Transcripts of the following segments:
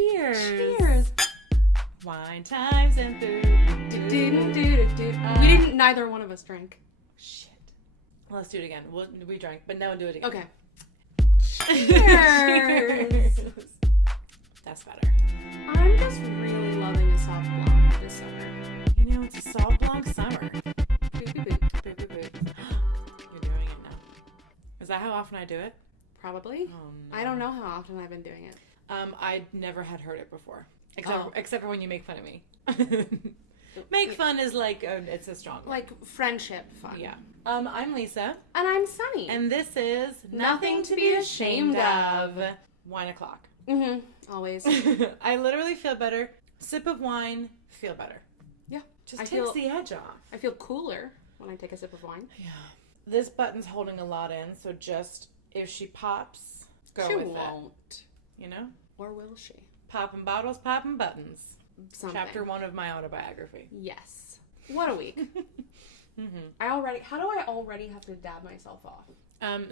Cheers. Cheers. Wine times and food. We didn't, neither one of us drank. Shit. Let's do it again. We drank, but now we'll do it again. Okay. Cheers. That's better. I'm just really loving a soft blonde this summer. You know, it's a salt blanc summer. Boop, boop, boop. Boop, boop, boop. You're doing it now. Is that how often I do it? Probably. Oh, no. I don't know how often I've been doing it. I never had heard it before. Except for when you make fun of me. Make fun is like, it's a strong word. Like friendship fun. Yeah. I'm Lisa. And I'm Sunny. And this is Nothing to be ashamed of. Wine o'clock. Mm-hmm. Always. I literally feel better. Sip of wine, feel better. Yeah. Just takes the edge off. I feel cooler when I take a sip of wine. Yeah. This button's holding a lot in, so just if she pops, go she with won't. it. You know? Or will she? Popping bottles, popping buttons. Something. Chapter 1 of my autobiography. Yes. What a week. How do I already have to dab myself off?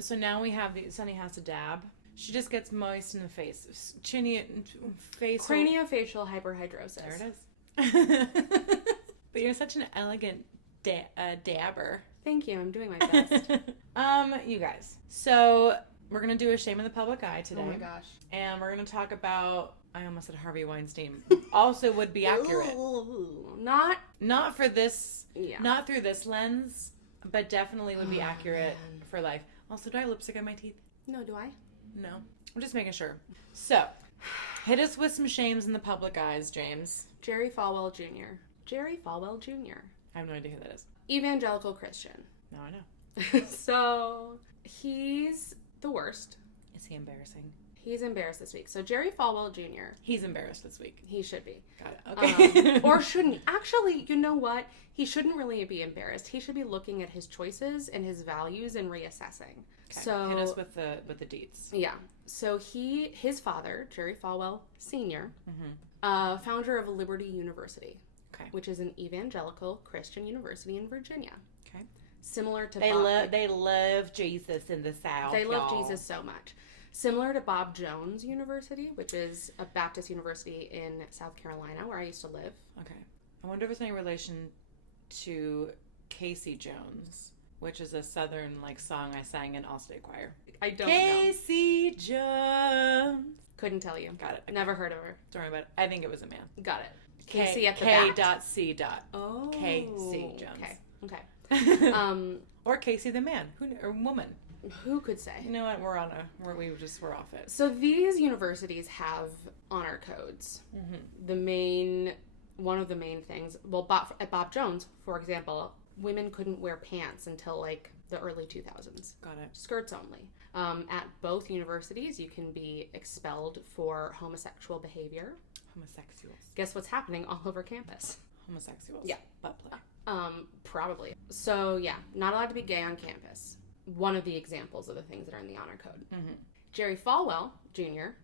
So now we have Sunny has to dab. She just gets moist in the face. Face. Craniofacial hyperhidrosis. There it is. But you're such an elegant dabber. Thank you. I'm doing my best. You guys. So we're going to do a Shame in the Public Eye today. Oh my gosh. And we're going to talk about, I almost said Harvey Weinstein. Also would be accurate. Not for this, not through this lens, but definitely would be accurate for life. Also, do I have lipstick on my teeth? No, do I? No. I'm just making sure. So, hit us with some shames in the public eyes, James. Jerry Falwell Jr. Jerry Falwell Jr. I have no idea who that is. Evangelical Christian. Now I know. So, he's the worst. Is he embarrassing? He's embarrassed this week. So, Jerry Falwell Jr. He's embarrassed this week. He should be. Got it. Okay. Or shouldn't he? Actually, you know what? He shouldn't really be embarrassed. He should be looking at his choices and his values and reassessing. Okay. So, hit us with the deets. Yeah. So his father, Jerry Falwell Sr., founder of Liberty University, which is an evangelical Christian university in Virginia. Okay. Similar to they love Jesus in the South. They love Jesus so much. Similar to Bob Jones University, which is a Baptist university in South Carolina, where I used to live. Okay. I wonder if it's any relation to Casey Jones, which is a Southern song I sang in All-State Choir. I don't know. Casey Jones. Couldn't tell you. Got it. Okay. Never heard of her. Don't worry about it. I think it was a man. Got it. Casey at the bat. K.C. Oh. Casey Jones. Okay. Or Casey the man, or woman. Who could say? You know what? We're off it. So these universities have honor codes. Mm-hmm. One of the main things. Well, at Bob Jones, for example, women couldn't wear pants until the early 2000s. Got it. Skirts only. At both universities, you can be expelled for homosexual behavior. Homosexuals. Guess what's happening all over campus? Homosexuals. Yeah. Butt play. Probably. So yeah, not allowed to be gay on campus. One of the examples of the things that are in the honor code. Mm-hmm. Jerry Falwell Jr.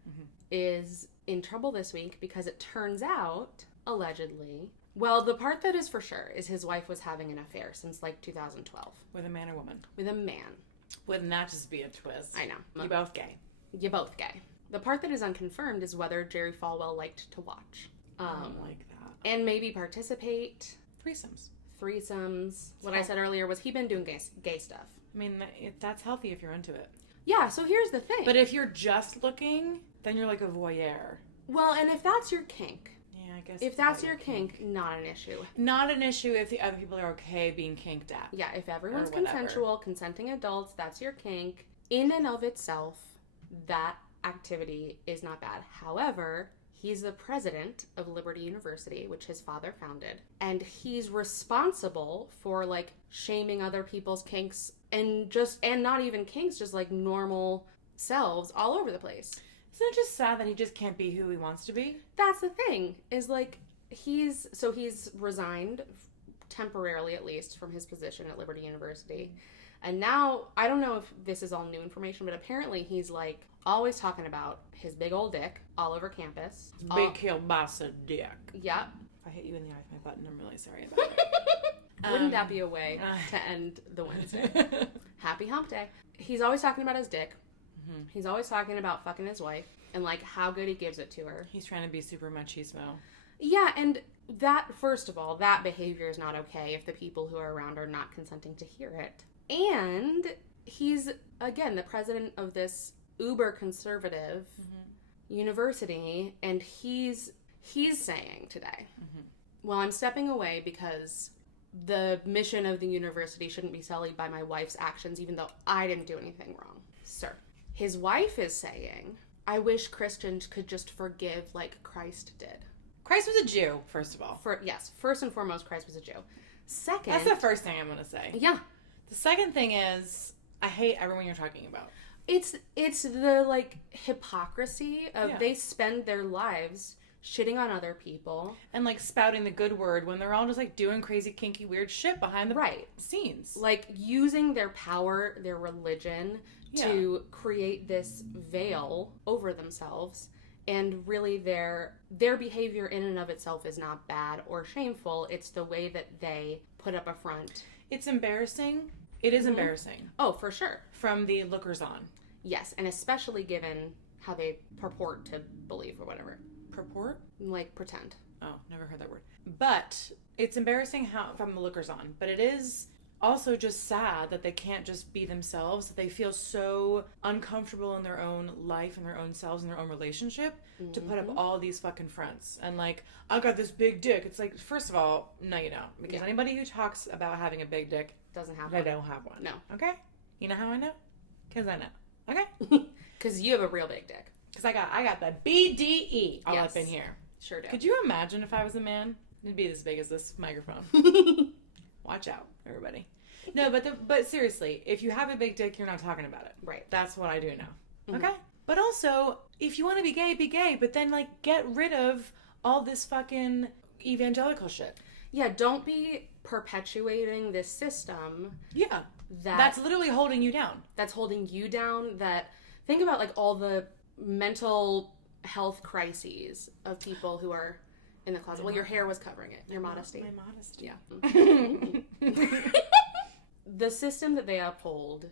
Is in trouble this week because it turns out, allegedly, well, the part that is for sure is his wife was having an affair since 2012. With a man or woman? With a man. Wouldn't that just be a twist? I know. You both gay. You both gay. The part that is unconfirmed is whether Jerry Falwell liked to watch. I don't like that. And maybe participate. Threesomes. What I said earlier was he'd been doing gay stuff. I mean, that's healthy if you're into it. Yeah, so here's the thing. But if you're just looking, then you're like a voyeur. Well, and if that's your kink. Yeah, I guess. If that's your kink, not an issue. Not an issue if the other people are okay being kinked at. Yeah, if everyone's consensual, consenting adults, that's your kink. In and of itself, that activity is not bad. However, he's the president of Liberty University, which his father founded. And he's responsible for, shaming other people's kinks and not even kinks, just, normal selves all over the place. Isn't it just sad that he just can't be who he wants to be? That's the thing, is, he's resigned, temporarily at least, from his position at Liberty University. And now, I don't know if this is all new information, but apparently he's, always talking about his big old dick all over campus. Big kielbasa dick. Yep. If I hit you in the eye with my button, I'm really sorry about it. Wouldn't that be a way to end the Wednesday? Happy hump day. He's always talking about his dick. Mm-hmm. He's always talking about fucking his wife. and like how good he gives it to her. He's trying to be super machismo. Yeah, and that, first of all, that behavior is not okay if the people who are around are not consenting to hear it. And he's, again, the president of this uber conservative university, and he's saying today, well, I'm stepping away because the mission of the university shouldn't be sullied by my wife's actions, even though I didn't do anything wrong. Sir. His wife is saying, I wish Christians could just forgive like Christ did. Christ was a Jew, first of all. Yes, first and foremost, Christ was a Jew. Second... That's the first thing I'm going to say. Yeah. The second thing is, I hate everyone you're talking about. It's the, like, hypocrisy of they spend their lives shitting on other people. And, like, spouting the good word when they're all just, like, doing crazy, kinky, weird shit behind the scenes. Like, using their power, their religion, to create this veil over themselves. And really their behavior in and of itself is not bad or shameful. It's the way that they put up a front. It's embarrassing. It is embarrassing. Oh, for sure. From the lookers on. Yes, and especially given how they purport to believe or whatever. Purport? Like pretend. Oh, never heard that word. But it's embarrassing from the lookers on. But it is also just sad that they can't just be themselves, that they feel so uncomfortable in their own life and their own selves and their own relationship to put up all these fucking fronts. And like, I got this big dick. It's like, first of all, no you don't. Because anybody who talks about having a big dick doesn't have one. They don't have one. No. Okay? You know how I know? Because I know. Okay? Because you have a real big dick. Because I got the BDE all up in here. Sure do. Could you imagine if I was a man? It'd be as big as this microphone. Watch out, everybody. No, but seriously, if you have a big dick, you're not talking about it. Right. That's what I do now. Okay? But also, if you want to be gay, but then, like, get rid of all this fucking evangelical shit. Yeah, don't be perpetuating this system. Yeah. That's literally holding you down. That's holding you down. Think about, like, all the mental health crises of people who are in the closet. Well, your hair was covering it. Your modesty. My modesty. Yeah. The system that they uphold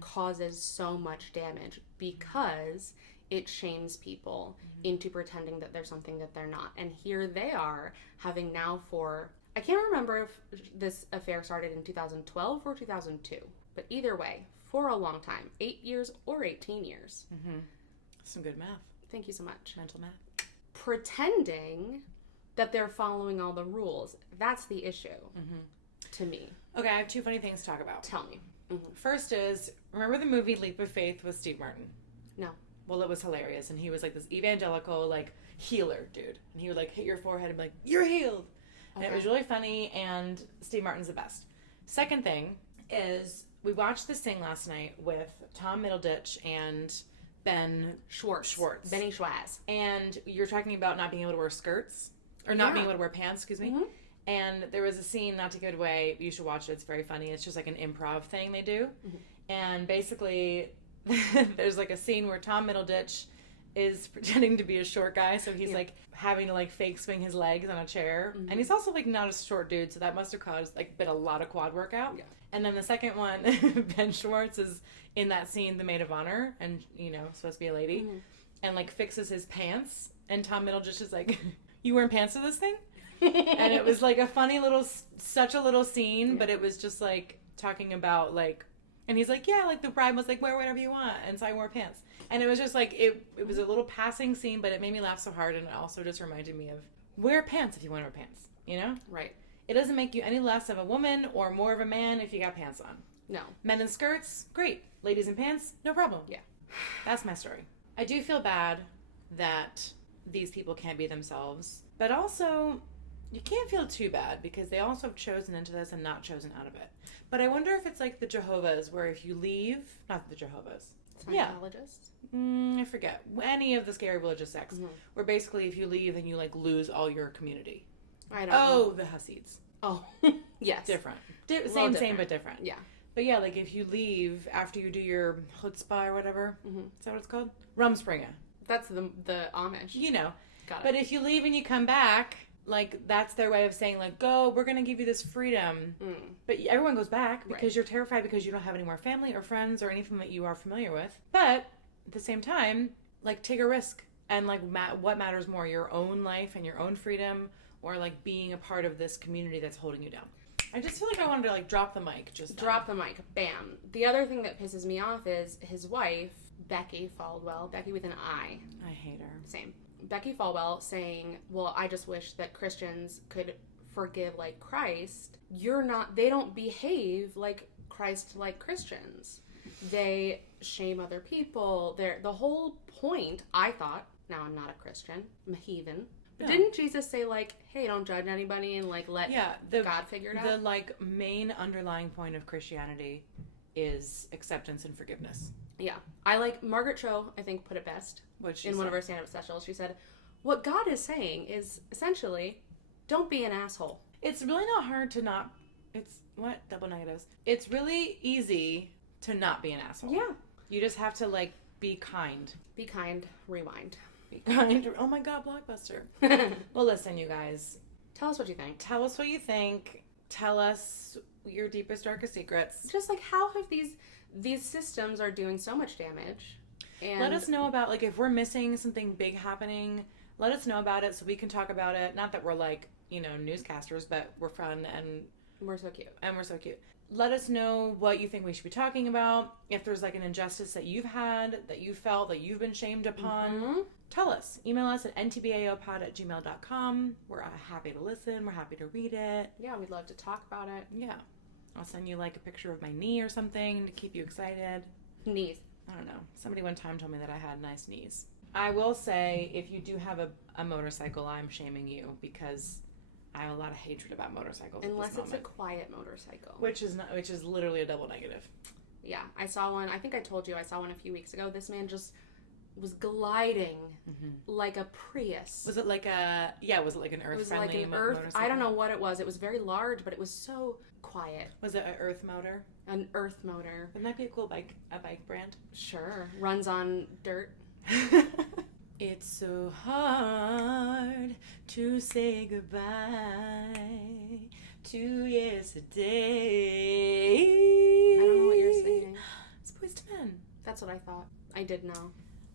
causes so much damage because it shames people into pretending that they're something that they're not. And here they are having now I can't remember if this affair started in 2012 or 2002, but either way, for a long time, 8 years or 18 years. Some good math. Thank you so much. Mental math. Pretending that they're following all the rules. That's the issue to me. Okay, I have two funny things to talk about. Tell me. First is, remember the movie Leap of Faith with Steve Martin? No. Well, it was hilarious, and he was like this evangelical, like, healer dude. And he would, like, hit your forehead and be like, you're healed! And it was really funny, and Steve Martin's the best. Second thing is, we watched this thing last night with Tom Middleditch and Ben Schwartz. Benny Schwartz. And you're talking about not being able to wear skirts. Or not being able to wear pants, excuse me. And there was a scene, not to give it away, you should watch it, it's very funny. It's just like an improv thing they do. And basically, there's like a scene where Tom Middleditch is pretending to be a short guy, so he's like having to like fake swing his legs on a chair. And he's also like not a short dude, so that must have caused like been a lot of quad workout. And then the second one, Ben Schwartz is in that scene, the maid of honor, and supposed to be a lady, and like fixes his pants, and Tom Middleditch is like, you wearing pants to this thing? And it was like a funny such a little scene, but it was just like talking about like, and he's like, yeah, like the bride was like, wear whatever you want, and so I wore pants. And it was just like, it was a little passing scene, but it made me laugh so hard, and it also just reminded me of, wear pants if you want to wear pants, Right. It doesn't make you any less of a woman or more of a man if you got pants on. No. Men in skirts, great. Ladies in pants, no problem. Yeah. That's my story. I do feel bad that these people can't be themselves, but also you can't feel too bad because they also have chosen into this and not chosen out of it. But I wonder if it's like the Jehovah's, where if you leave, not the Jehovah's. Scientologists? I forget. Any of the scary religious sects, where basically if you leave, then you like lose all your community. I don't know. The Hasids. Oh, yes. Different. Same, but different. Yeah. But yeah, like if you leave after you do your chutzpah or whatever, is that what it's called? Rumspringa. That's the Amish. Got it. But if you leave and you come back, like that's their way of saying like, go, we're going to give you this freedom. But everyone goes back because you're terrified because you don't have any more family or friends or anything that you are familiar with. But at the same time, like take a risk. And like what matters more, your own life and your own freedom, or like being a part of this community that's holding you down? I just feel like I wanted to like drop the mic. Drop the mic. Bam. The other thing that pisses me off is his wife, Becky Falwell, Becky with an I. I hate her. Same. Becky Falwell saying, well, I just wish that Christians could forgive like Christ. They don't behave like Christ-like Christians. They shame other people. The whole point, I thought, now I'm not a Christian, I'm a heathen. But didn't Jesus say, like, hey, don't judge anybody and, like, let God figure it out? The, like, main underlying point of Christianity is acceptance and forgiveness. Yeah. Margaret Cho, I think, put it best in one of her stand-up specials. She said, what God is saying is, essentially, don't be an asshole. It's really not hard to not... Double negatives. It's really easy to not be an asshole. Yeah. You just have to, like, be kind. Be kind. Rewind. Be kind. Oh my God, Blockbuster. Well, listen, you guys. Tell us what you think. Tell us what you think. Tell us your deepest, darkest secrets. Just like how have these systems are doing so much damage. And let us know about, like, if we're missing something big happening, let us know about it so we can talk about it. Not that we're like, newscasters, but we're fun and we're so cute. Let us know what you think we should be talking about. If there's like an injustice that you've had, that you felt, that you've been shamed upon, tell us. Email us at ntbaopod@gmail.com. We're happy to listen. We're happy to read it. Yeah, we'd love to talk about it. Yeah. I'll send you like a picture of my knee or something to keep you excited. Knees. I don't know. Somebody one time told me that I had nice knees. I will say, if you do have a motorcycle, I'm shaming you because I have a lot of hatred about motorcycles. Unless it's a quiet motorcycle. Which is literally a double negative. Yeah. I saw one. I think I told you I saw one a few weeks ago. This man just was gliding like a Prius. Was it like an earth-friendly motorcycle? I don't know what it was. It was very large, but it was so quiet. Was it an earth motor? An earth motor. Wouldn't that be a cool bike brand? Sure. Runs on dirt. It's so hard to say goodbye to yesterday. I don't know what you're saying. It's Boyz II Men. That's what I thought. I did know.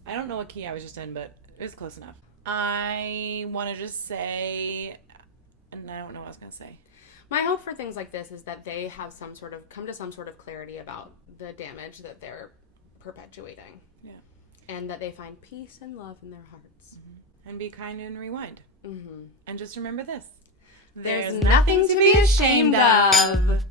I don't know what key I was just in, but it was close enough. I want to just say, and I don't know what I was going to say. My hope for things like this is that they have come to some sort of clarity about the damage that they're perpetuating. Yeah. And that they find peace and love in their hearts. Mm-hmm. And be kind and rewind. Mm-hmm. And just remember this. There's nothing to be ashamed of.